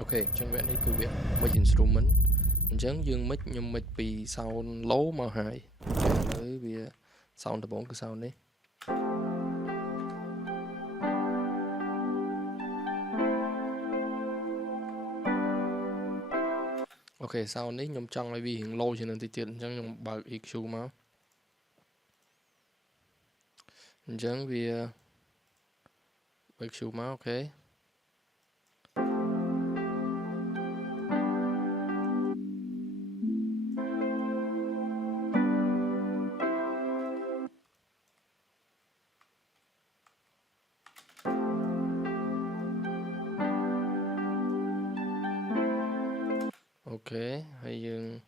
Ok, chẳng vẹn đấy cứ việc mic instrument chẳng dương mic nhưng mic vì sound low mà high với vì sound tập 4 cái sound đấy. Ok, sound đấy nhom trong lại vì hiện low cho nên thì tiền chẳng nhom bật EQ mà chẳng vì EQ mà ok. Ok, hay dương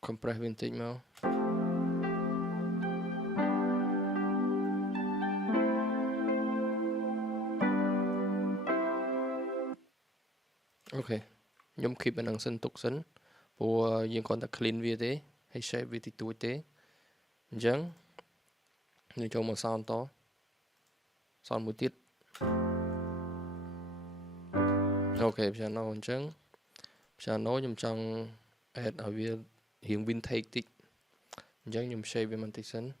compress vintage mà. Ok, nhom keep bên đằng sân tục sân của dương còn ta clean vì thế hay shape vì thì tuổi thế chẳng như cho một sound to sound một tiết. Ok, piano chẳng piano nhom trong add ở vì hiện vintage tích chẳng nhom shape về mình tích sân.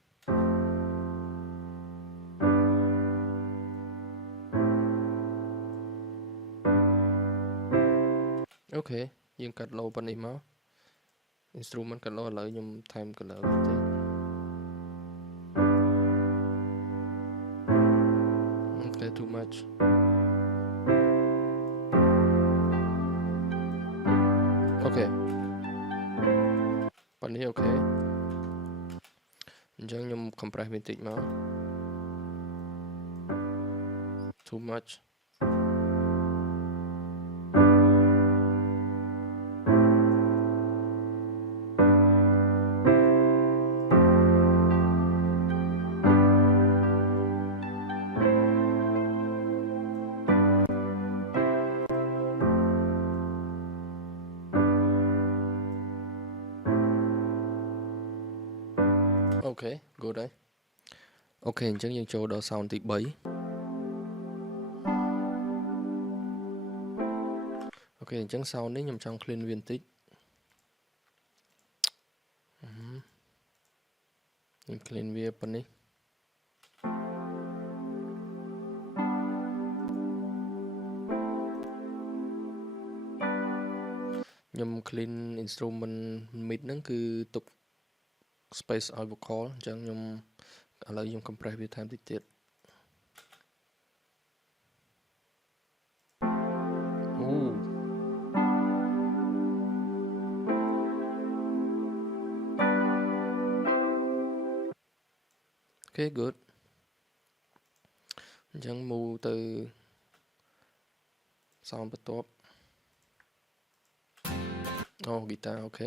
Ok, dương cắt low bên này mà instrument cắt low lại nhom time cắt low tí. Ok, too much. Ok, bên này ok. Chẳng nhom compress vintage mà. Too much. Ok, good đấy. Ok, chẳng dương cho đó sound tí 7. Ok, chẳng sound đấy nhom trong clean vintage. Nhưng clean vi bên này. Nhom clean instrument mid nó cứ tục space out vocal chẳng nhom lại nhom compress vi time tí tiết. Ok, good. Chẳng move từ sound bắt top. Oh, guitar ok.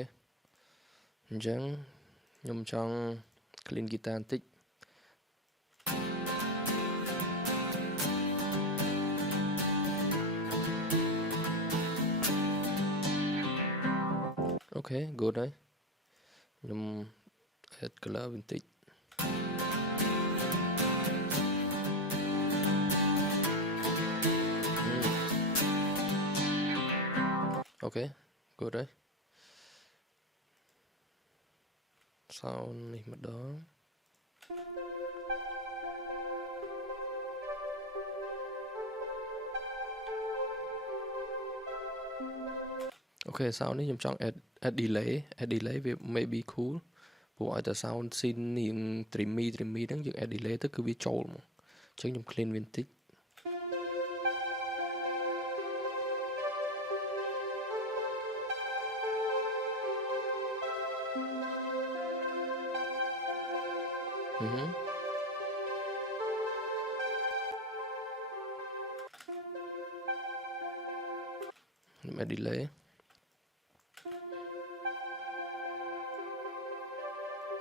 Chẳng nhom trong clean guitar tích. Ok, good đấy. Nhom add color vintage. Ok, good đấy. Sound này mất đó. Ok, sound này nhom trong add delay vì maybe cool. Bộ tại sound xin hiện trimmy đáng dựng add delay tức cứ vi trộn mà. Chứ nhom clean vintage. Add delay.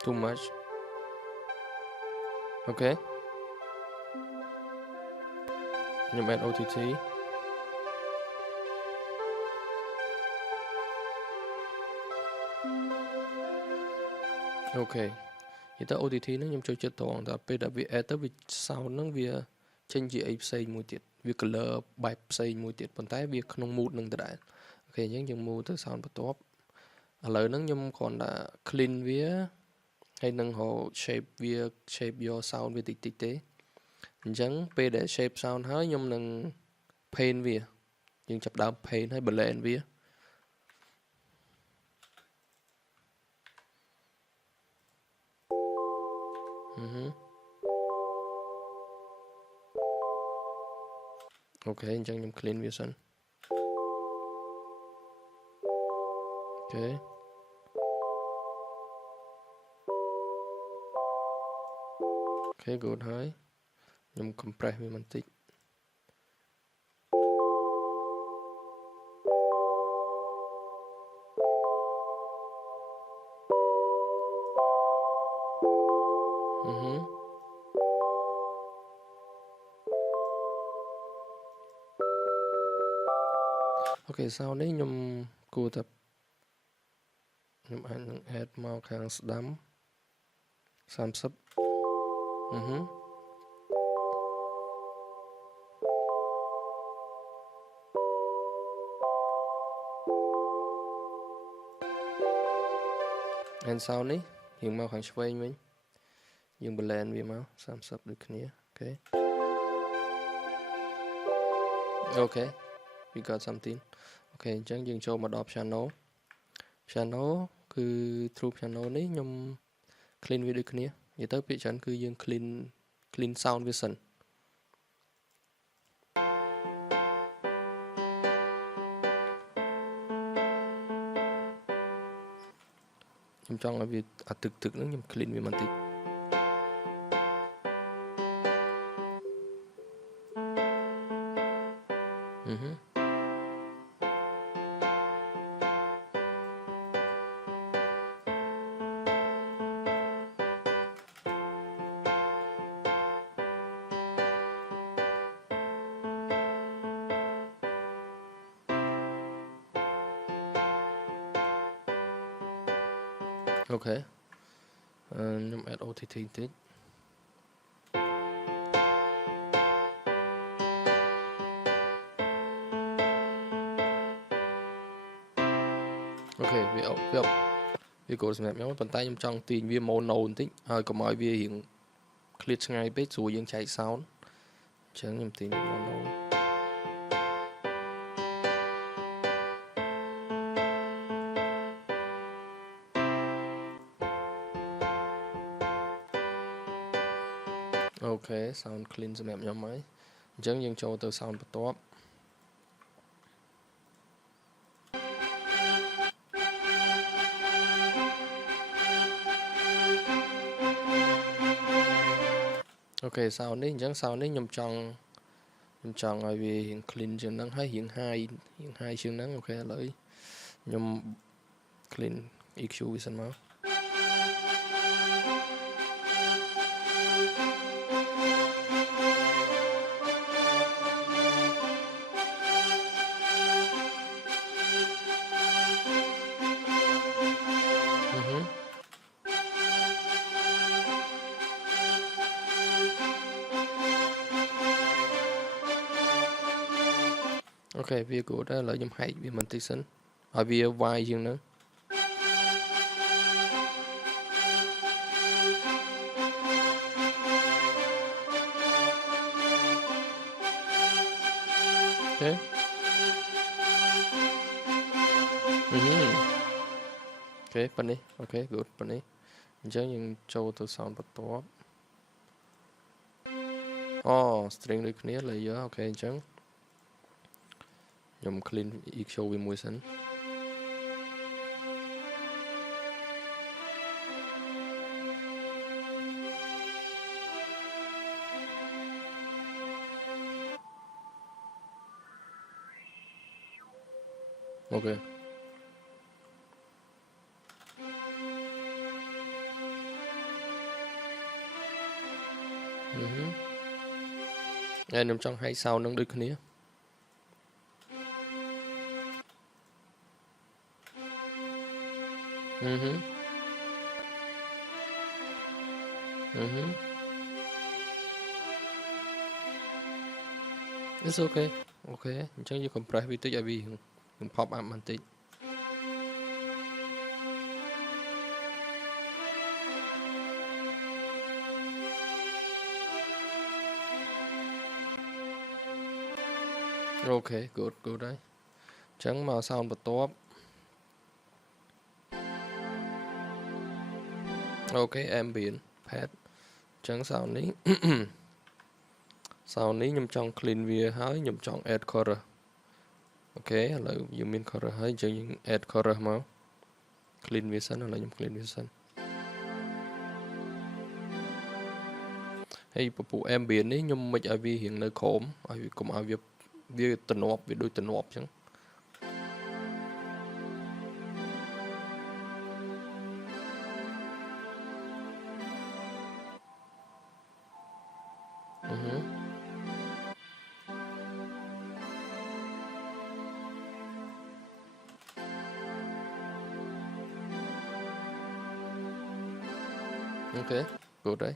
Too much. Ok. Nhom add OTT. Ok. Thì ta OTT nó nhom chơi chết toàn ta bây giờ vì add tới vì sound nó vì change gì xây một tiết. វា color បែបផ្សេងមួយទៀតប៉ុន្តែវាក្នុង mood នឹងដដែលអូខេអញ្ចឹងយើង move ទៅ sound បន្ទាប់ឥឡូវហ្នឹងខ្ញុំគ្រាន់តែ clean វាហើយនឹងរក shape វា shape យក sound វាតិចតិចទេអញ្ចឹងពេលដែល shape sound ហើយខ្ញុំនឹង paint វាយើងចាប់ដើម paint ហើយ blend វាអូខេអញ្ចឹងខ្ញុំ clean វាសិនអូខេអូខេ good ហើយខ្ញុំ compress វាបន្តិចអូខេ sound នេះខ្ញុំគួរតែខ្ញុំអាចនឹង add មកខាងស្ដាំ30and sound នេះយើងមកខាងឆ្វេងវិញយើង blend វាមក30ដូចគ្នាអូខេ we got something អូខេអញ្ចឹងយើងចូលមកដល់ piano គឺ through piano នេះខ្ញុំ clean វាដូចគ្នានិយាយទៅពាក្យច្រើនគឺយើង clean sound វាសិនខ្ញុំចង់ឲ្យវាអាទឹកហ្នឹងខ្ញុំ clean វាបន្តិចអូខេខ្ញុំ add OTT បន្តិចអូខេវា goal សម្រាប់ខ្ញុំប៉ុន្តែខ្ញុំចង់ទាញវា mono បន្តិចហើយកុំឲ្យវារៀង clear ឆ្ងាយពេកស្រួលយើងចែក sound អញ្ចឹងខ្ញុំទាញ monoអូខេ sound clean សម្រាប់ខ្ញុំហើយអញ្ចឹងយើងចូលទៅ sound បន្ទាប់អូខេ sound នេះអញ្ចឹង sound នេះខ្ញុំចង់ឲ្យវារៀង clean ជាងហ្នឹងហើយរៀង high ជាងហ្នឹងអូខេឥឡូវខ្ញុំ clean EQ វាសិនមកអូខេវា good ហើយឥឡូវខ្ញុំហែកវាបន្តិចសិនឲ្យវាវាយជាងហ្នឹងអូខេអូខេប៉ុណ្នេះអូខេ good ប៉ុណ្នេះអញ្ចឹងយើងចូលទៅ sound បន្ទាប់អូ string ដូចគ្នា layer អូខេអញ្ចឹងខ្ញុំ clean EQ វាមួយសិនអូខេខ្ញុំចង់ឲ្យ sound នឹងដូចគ្នា It's okay. Okay. Chẳng you compress với tích vì pop up man tích. Okay, good đấy. Chẳng mà sound bật top. Okay, ambient pad. Chẳng sound ní. Sound ní nhầm trong clean via hơi nhầm trong add chorus. Okay, là you mean chorus hơi chẳng add chorus mà. Clean via sân là nhầm clean via sân. Hay bộ ambient ní nhầm mình ở vì hiện nơi khổm, ở vì cũng ở vì tình hợp, vì đôi tình hợp chẳng. Okay, good đấy.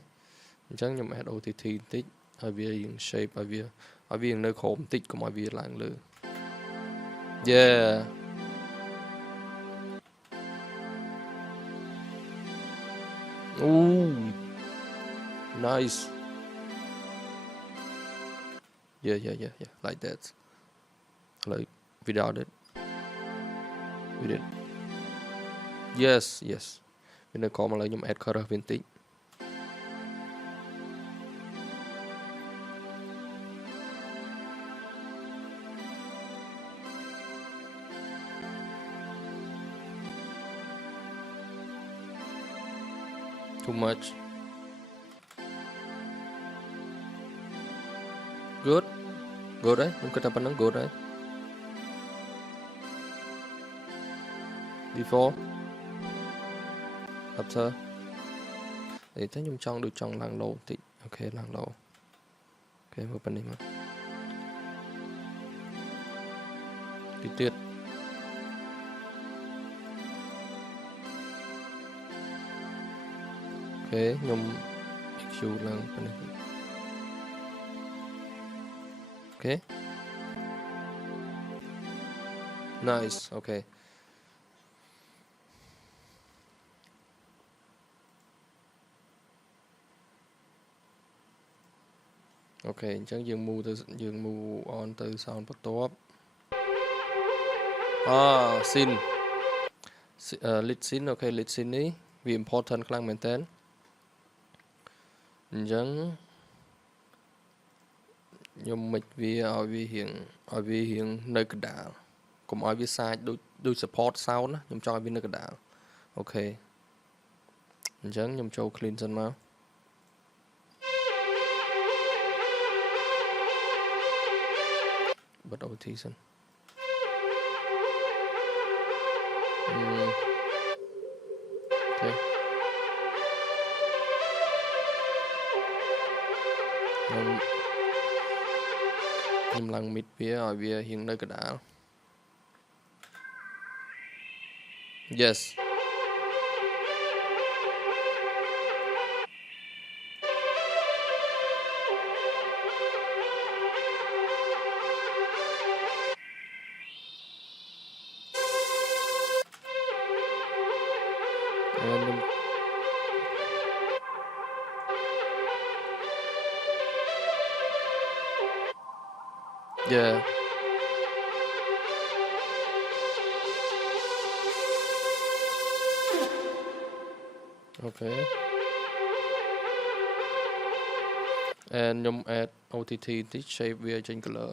Chẳng nhầm add OTT tích ở vì hiện shape ở vì nơi khổm tích cũng ở vì lạng lư. Yeah. Ooh. Nice. Yeah. Like that. Like without it. We did. Yes. Bên đây có mà lấy nhầm add chorus viên tích. Too much. Good đấy. Mình có tập năng good đấy. Before. After. Để thấy nhung trong được trong làng lâu tí. Ok, làng lâu. Ok, một phần này mà. Tí tiết. Ok, nhung issue làng phần này. Ok. Nice, ok. Ok, chẳng dừng move on từ sound bắt top. Sin. Lead sin, ok, lead sin ní. Vì important khănមែនតើអញ្ចឹងខ្ញុំមិនវាឲ្យវារៀងនៅកណ្ដាលកុំឲ្យវាសាចដូច support sound ណាខ្ញុំចង់ឲ្យវានៅកណ្ដាលអូខេអញ្ចឹងខ្ញុំចូល clean សិនមកបិទ OT សិនអូខេខ្ញុំឡើង mid វាឲ្យវារៀងនៅកណ្ដាល Yes Yeah. Okay. Andខ្ញុំ add OTT តិច shape វាចេញ color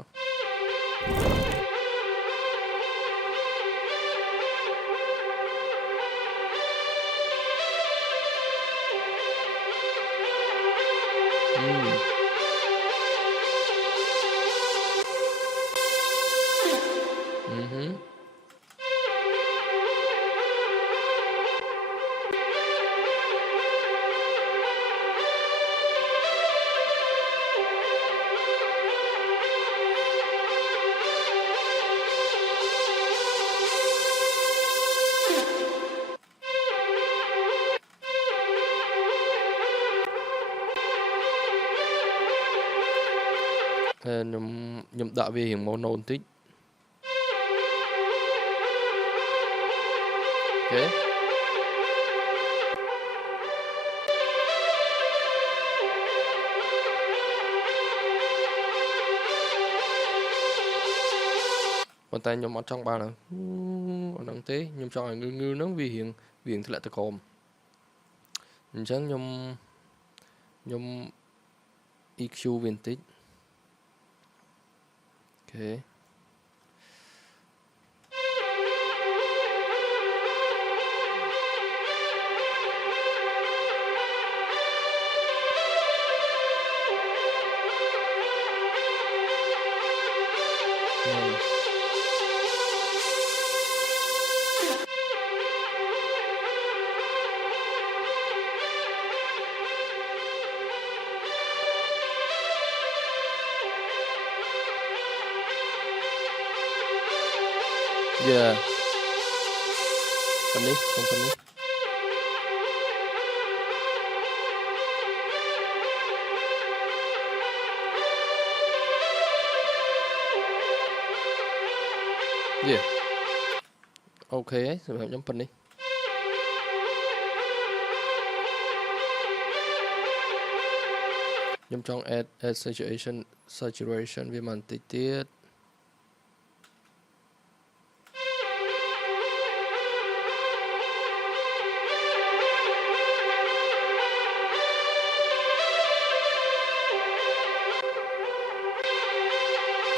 ខ្ញុំដាក់វារៀង mono បន្តិច អូខេ ប៉ុន្តែខ្ញុំអត់ចង់បានហ្នឹងទេខ្ញុំចង់ឲ្យងឺហ្នឹងវារៀងធ្លាក់ទៅក្រោមអញ្ចឹងខ្ញុំ EQ វាបន្តិចអូខេ Yeah ប៉ុណ្នេះខ្ញុំប៉ុណ្នេះ Yeah អូខេសម្រាប់ខ្ញុំប៉ុណ្នេះខ្ញុំចង់ add saturation វាមកបន្តិចទៀត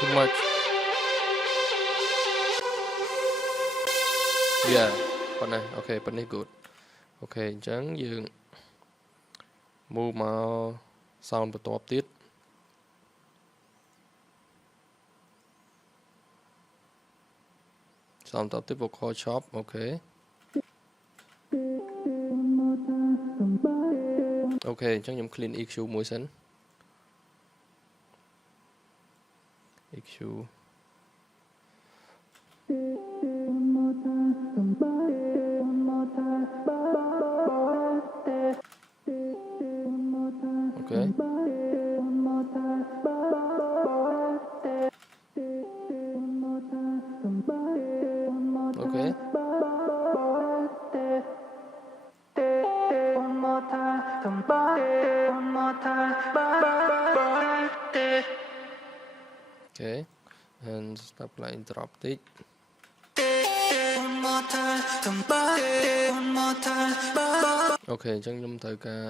too much yeah ប៉ុណ្ណេះអូខេប៉ុណ្នេះ good អូខេអញ្ចឹងយើង move មក sound បន្ទាប់ទៀត sound បន្ទាប់ទៀត vocal chop អូខេអូខេអញ្ចឹងខ្ញុំ clean EQ មួយសិន EQ okay អូខេ Okay and stop line drop តិច អូខេអញ្ចឹងខ្ញុំត្រូវការ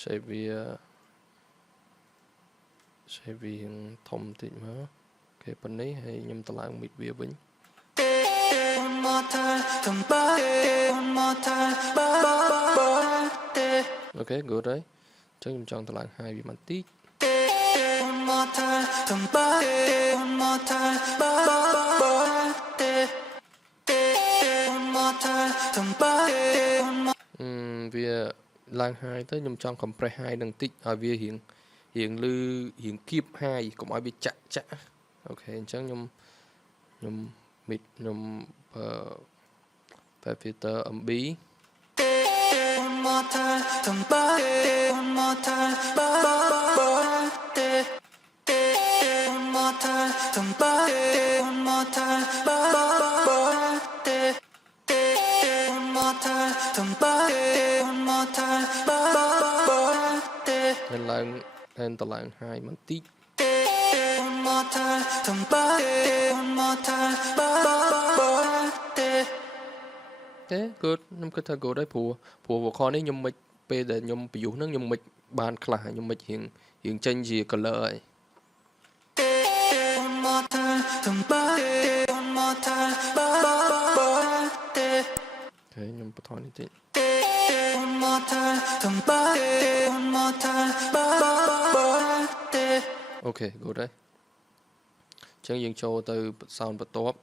shape វាធំតិចមកអូខេប៉ុណ្នេះហើយខ្ញុំតម្លើង mid វាវិញអូខេ good ហើយអញ្ចឹងខ្ញុំចង់តម្លើង high វាបន្តិច វាឡើង high ទៅខ្ញុំចង់ compress high នឹងតិចឲ្យវារៀងលឺរៀងគៀប high កុំឲ្យវាចាក់អូខេអញ្ចឹងខ្ញុំ mid ខ្ញុំ filter MBឡើង and ឡើង high បន្តិច ទេ good ខ្ញុំគិតថា good ហើយព្រោះ vocal នេះខ្ញុំ mix ពេលដែលខ្ញុំបញ្យុះហ្នឹងខ្ញុំ mix បានខ្លះខ្ញុំ mix រៀងចេញជា color ហើយខ្ញុំបន្ថយនេះតិច អូខេ good ហើយអញ្ចឹងយើងចូលទៅ sound បន្ទាប់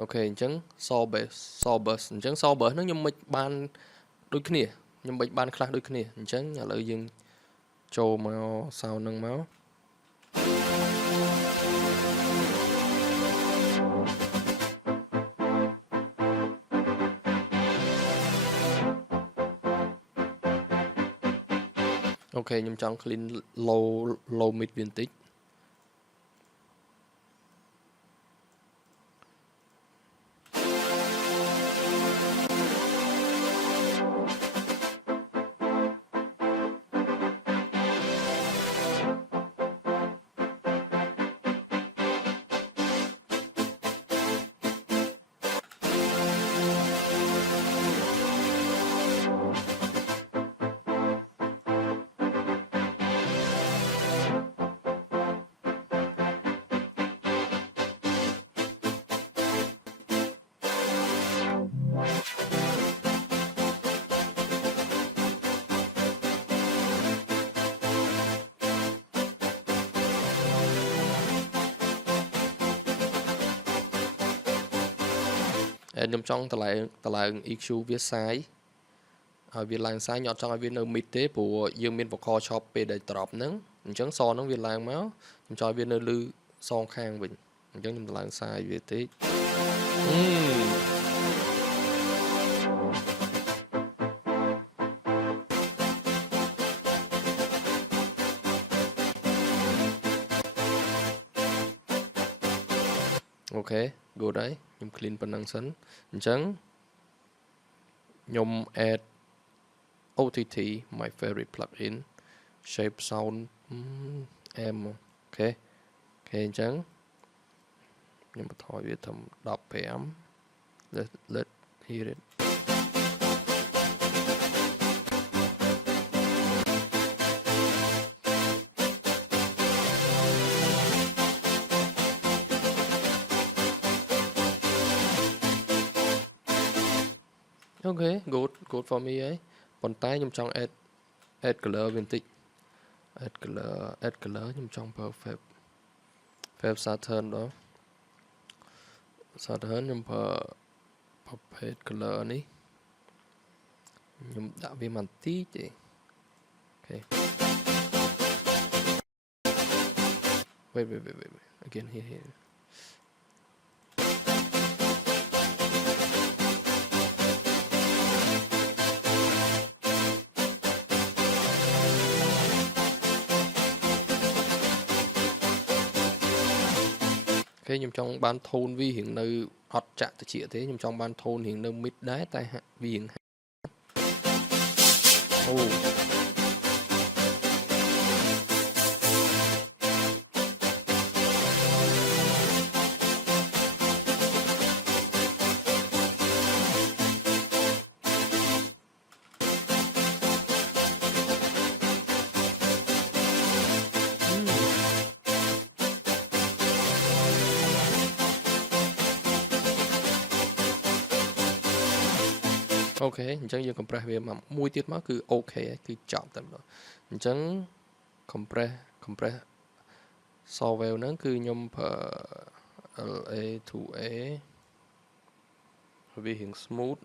អូខេអញ្ចឹង saw bass អញ្ចឹង saw bass ហ្នឹងខ្ញុំ mix បានដូចគ្នាខ្ញុំ mix បានខ្លះដូចគ្នាអញ្ចឹងឥឡូវយើងចូលមក sound ហ្នឹងមក អូ ok nhưng trong clean low mid vintage nhưng trong tờ lại EQ viết sai viết lang sai nhọt trong viết nơi mid thế của dương miền vocal shop về để drop nắng chẳng so nó viết lang máu cho viết nơi lư son khang bình chẳng nhưng lang sai viết thế ok go đấy nhưng clean phần năng sấn chẳng nhom add OTT my favorite plugin shape sound em ok chẳng nhưng mà thôi việc thầm đọc PM let's hear it ok good for me ấy còn tay nhưng trong add color vintage add color nhưng trong perfect Saturn đó Saturn nhưng perfect color này nhưng đã vì màn tí chị ok wait again here ok nhưng trong ban thôn vi hiện nơi hot chạm từ chị thế nhưng trong ban thôn hiện nơi mid đáy tai vi hiện ok chẳng như compress về mà mùi tiết máu cứ ok cứ chọn tầm đó chẳng compress so vào nó cứ nhom LA to A vì hiện smooth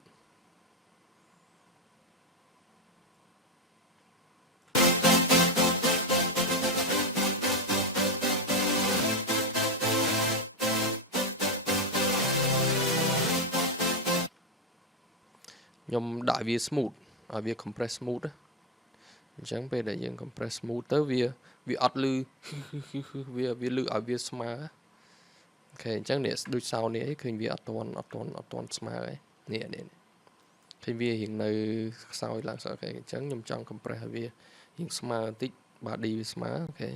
nhom đại vì smooth vì compress smooth á chẳng về để những compress smooth tới vì ọt lư vì lư ở vì smart ok chẳng để đôi sau này khi vì ọt toàn smart ấy nè khi vì hiện nơi sau là sao cái chẳng nhom trong compress vì hiện smart tích bà đi smart ok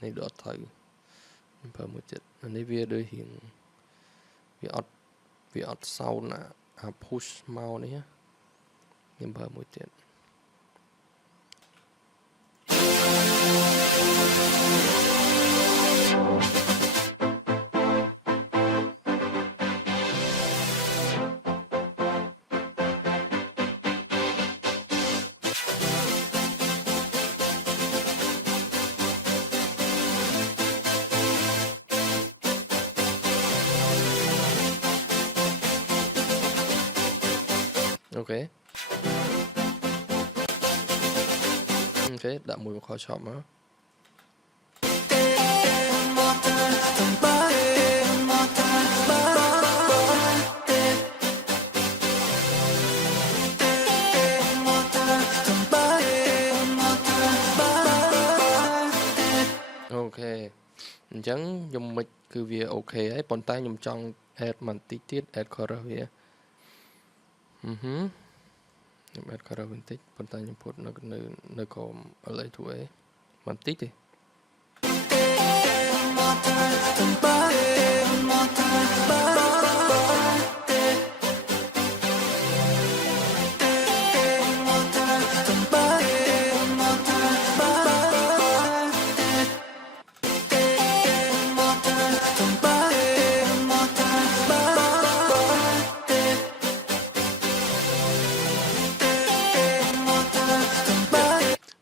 này đỡ thử và một chút này về đời hiện vì ọt sau là push mau này nhưng và một chút ok ok đã mùi khó chọn mà ok chẳng dùng mic cứ việc ok ấy bọn tay nhầm trong add mình tí tiết add color việc nhầm add color mình tích bọn tay nhầm put nó có ở lại tuổi ấy mình tích đi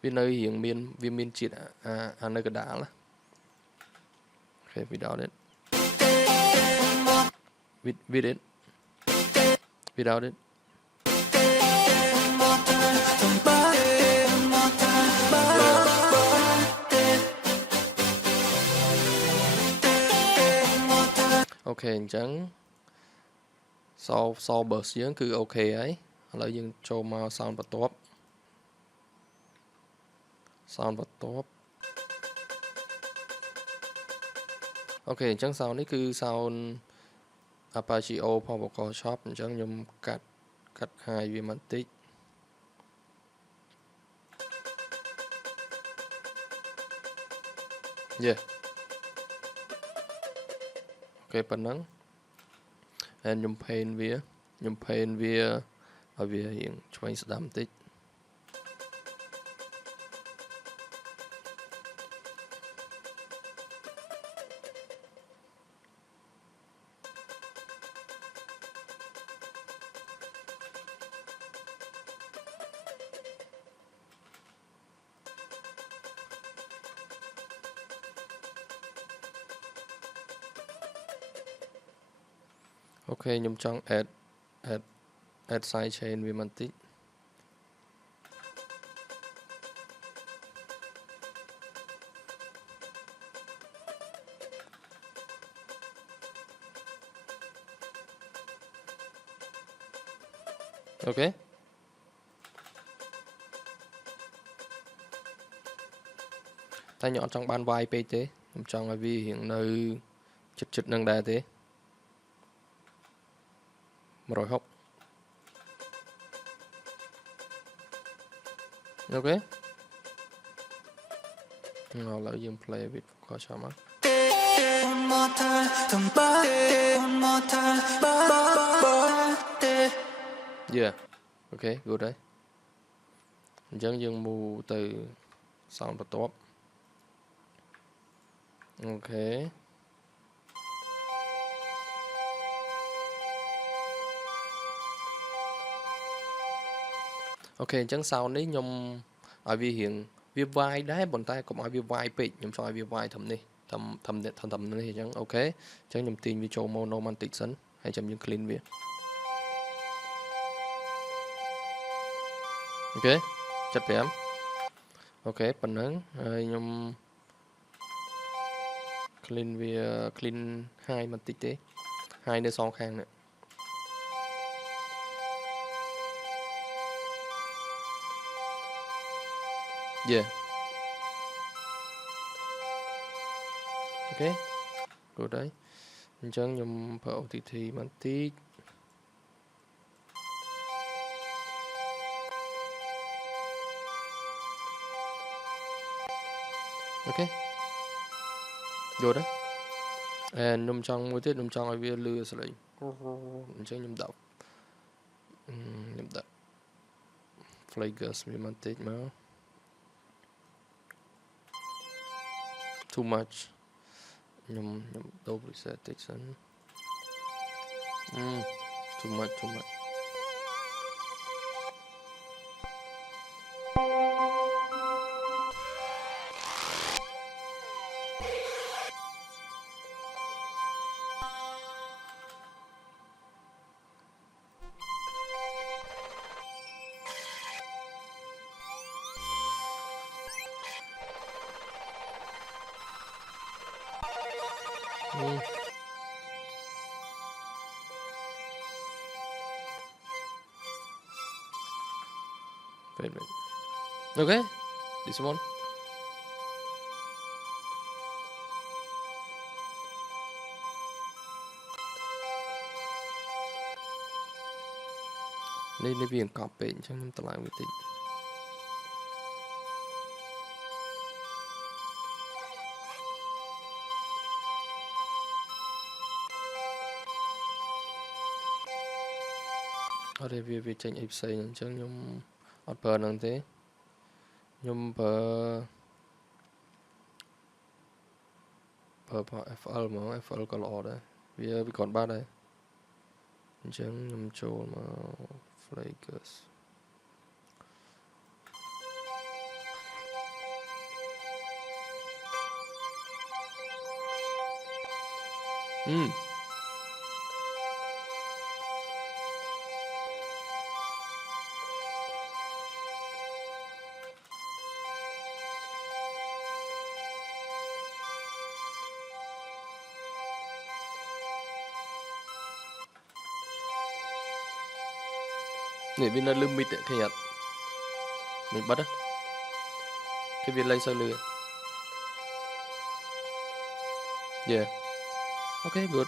vì nơi hiện miên chít nơi cái đá là ok without it with it without it ok chẳng sau bờ giếng cứ ok ấy lại dừng cho mà sound bật top ok chẳng sound này cứ sound Arpeggio Power Shop chẳng nhung cắt hai vì mình tích yeah ok phần nắng and nhung pain vía ở vía hiện choice đam tích ok nhung trong add sidechain vì mình tích ok ta nhọn trong ban vai pt nhung trong là vì hiện nơi chật nâng đà thế rồi hốc ok nào lại dùng play with khó cho mắt yeah ok good đấy dẫn dừng mù từ sound và top ok ok chẳng sau đấy nhung ở vì hiện việc vai đấy bọn tay cũng ở việc vai bị nhung cho việc vai thầm đi thầm này chẳng ok chẳng nhung tin video mono man tịch sẵn hay chấm những clean việc ok chặt bém ok phần nắng nhung clean việc clean hai man tịch thế hai nơi song khang nữa yeah ok good đấy chẳng nhung bảo thì man tịch ok good đấy and nhung trong mỗi tiết nhung trong ai biết lừa sẽ lấy chẳng nhung đọc flagus vì man tịch mà too much nhung double set tích sẵn too much Mm. Wait, wait. Okay, this one. Này này viên cọp bệnh chẳng em tao lại một tí. Ở đây việc tranh ép xây chẳng nhung ở bờ năng thế nhung bờ FL mà FL có lọ đấy vì còn ba đây chẳng nhung trâu mà Flakers này bên nó limit đấy thì nhặt mình bắt á cái viên laser lừa yeah okay good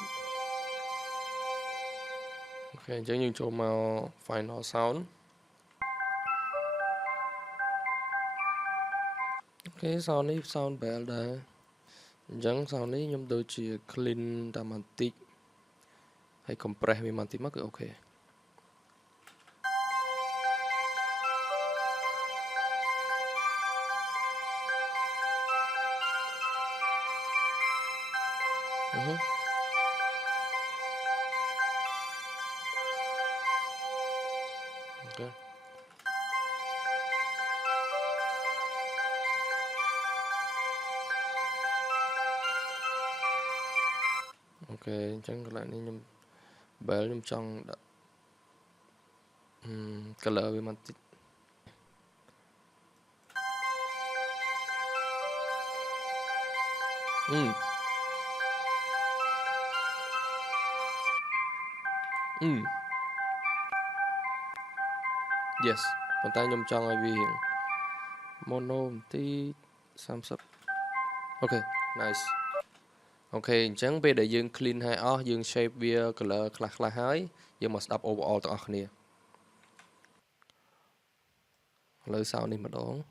okay chẳng những chỗ màu final sound okay sound này sound bell đây chẳng sound này nhung đôi chỉ clean dramatic hay compress với mantic mắc okay okay okay chẳng cái lại này nhung bell nhung trong đã color với mantic yes còn tay nhung trong ai vì hiện mono một tí Samsung okay nice okay chẳng bây để dương clean hay dương shape via color class hai dương mà đập overall tất cả này lời sau này mà đón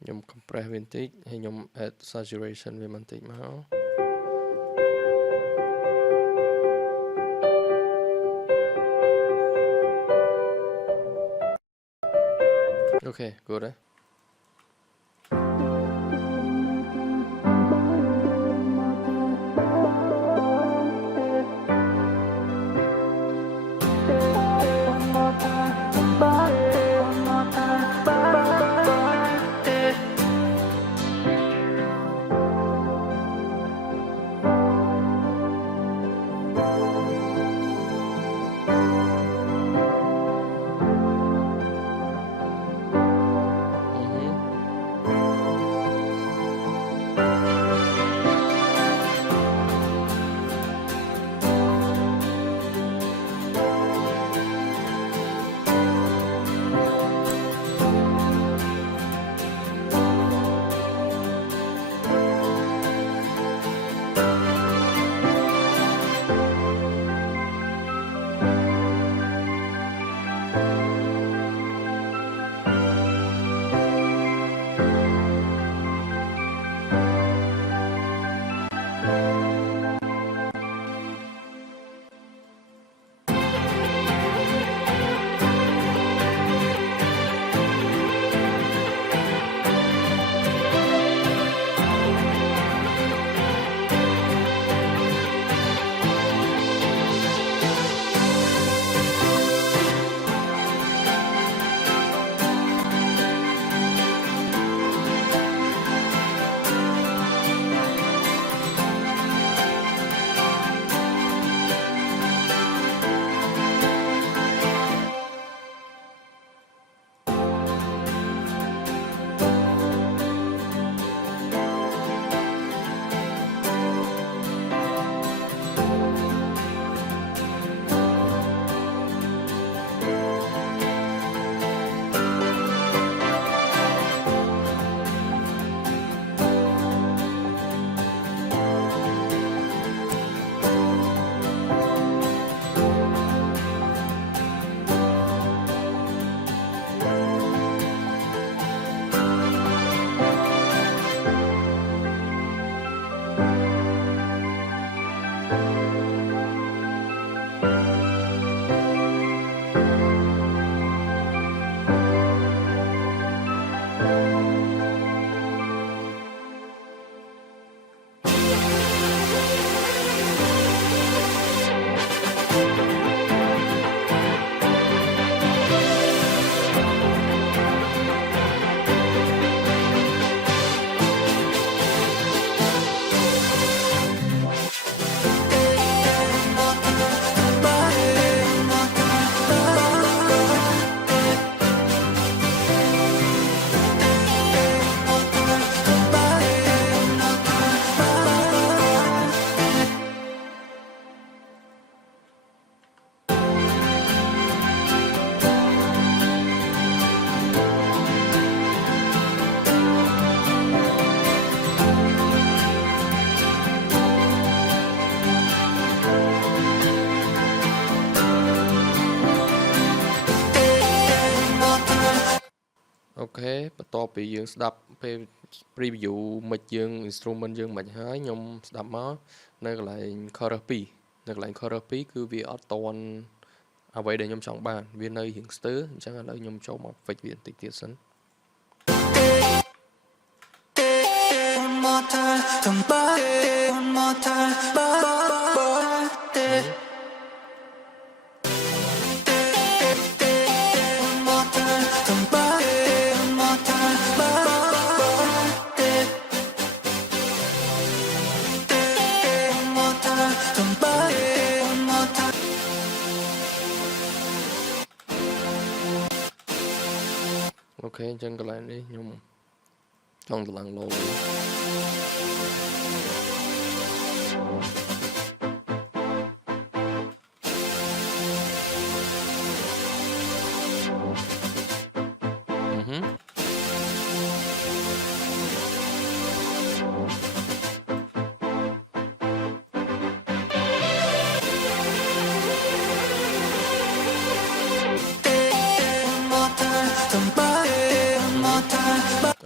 nhung compress vintage hay nhung add saturation với vintage máu okay good đấy ok បន្ទាប់ពីយើងស្ដាប់ពេល preview មិនយើង instrument យើងមិនហើយខ្ញុំស្ដាប់មកនៅកន្លែង chorus 2 នៅកន្លែង chorus 2 គឺវាអត់តន់អ្វីដែលខ្ញុំចង់បានវានៅរៀងស្ទើរអញ្ចឹងឥឡូវខ្ញុំចូលមក fix វាបន្តិចទៀតសិន One more time, somebody, one more time, one more time, somebody, one more time, one more time, somebody, one more time. ok អញ្ចឹងកន្លែងនេះខ្ញុំចង់ឡើង low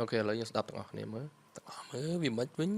អូខេឥឡូវយើងស្ដាប់ទាំងអស់គ្នាមើលវាមិនវិញ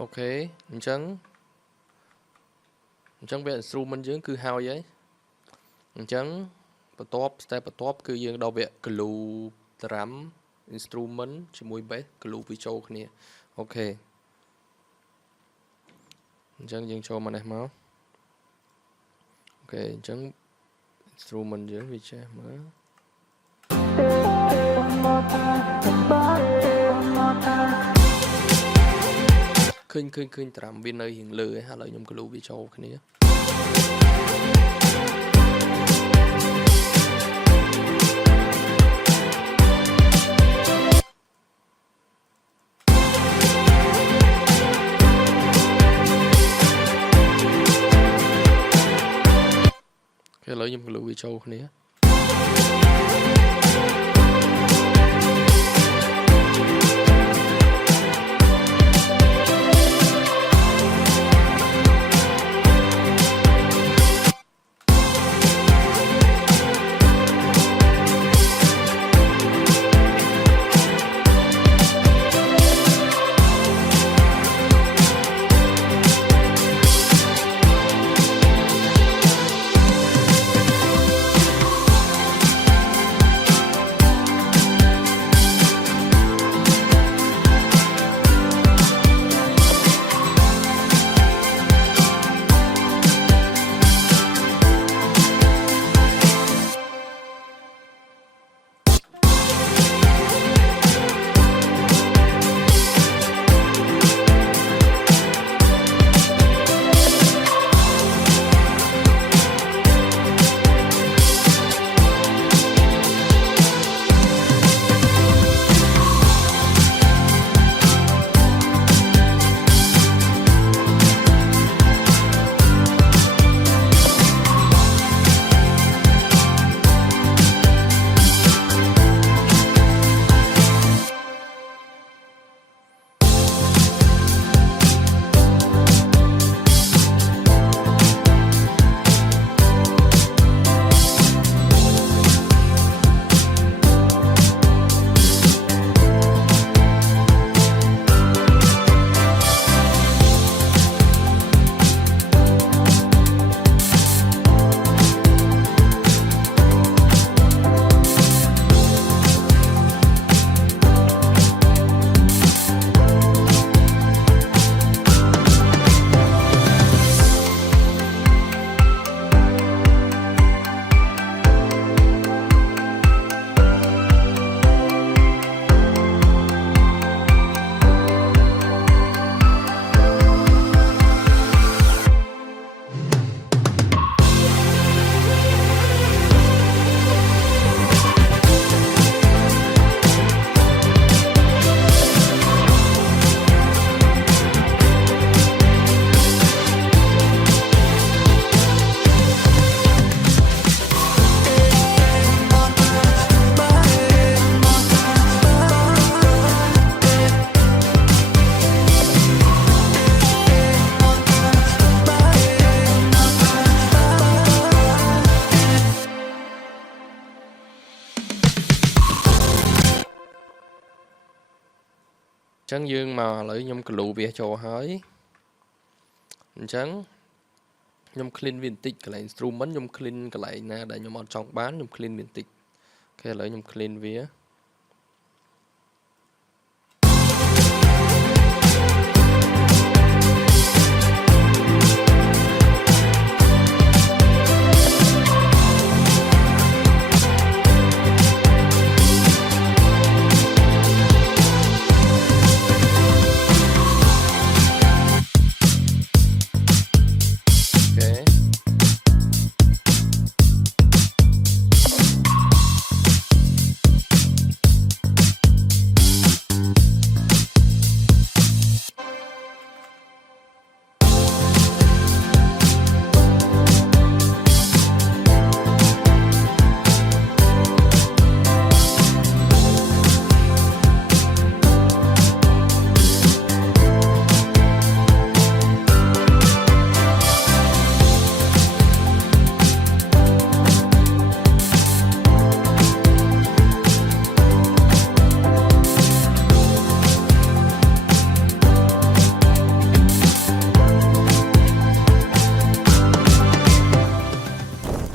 អូខេអញ្ចឹងវា instrument យើងគឺហើយហើយអញ្ចឹងបន្ទាប់ step បន្ទាប់គឺយើងដល់វគ្គ glue drum instrument ជាមួយ bass glue វាចូលគ្នាអូខេអញ្ចឹងយើងចូលមកនេះមកអូខេអញ្ចឹង instrument យើងវាចេះមើល ឃើញត្រាំវានៅរៀងលើហើយឥឡូវខ្ញុំ glue វាចូលគ្នាឥឡូវខ្ញុំ glue វាចូលគ្នា Chẳng dương mà lấy nhom cái lũ về cho hỏi chẳng nhom clean vintage cái lại instrument nhom clean cái lại nè để nhom trong bán nhom clean vintage cái lấy nhom clean về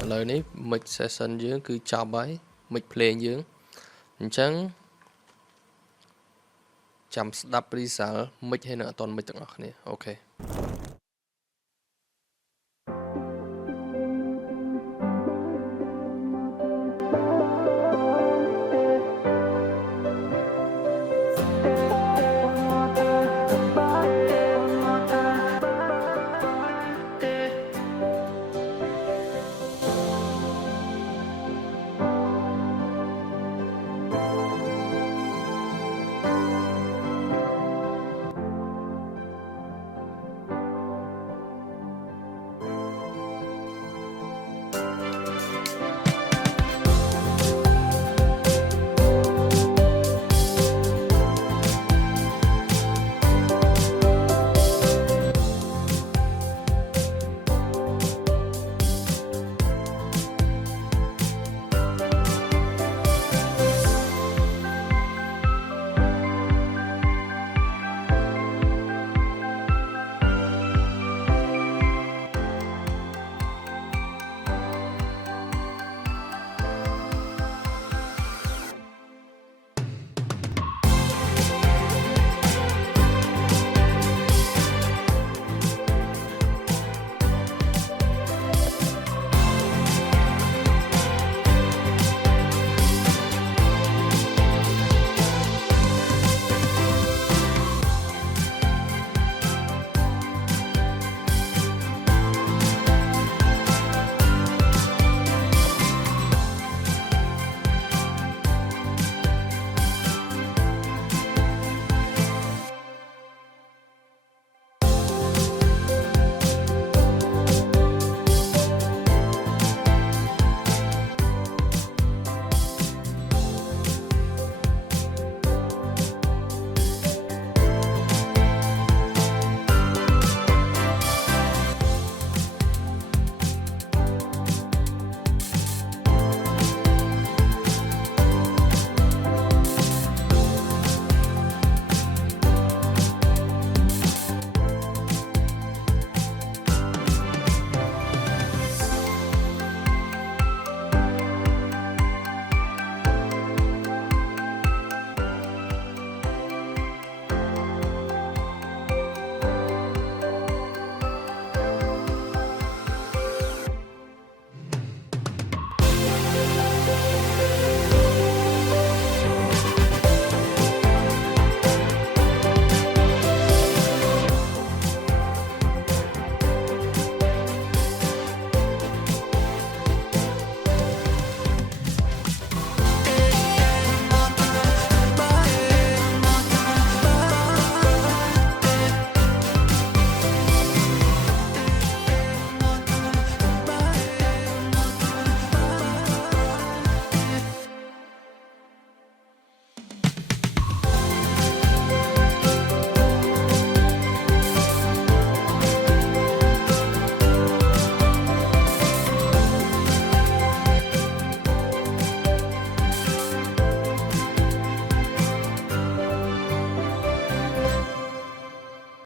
lời này mic session dưới cứ chào bấy mic play dưới chẳng chăm đáp đi sao mic hay nữa toàn mic từng này ok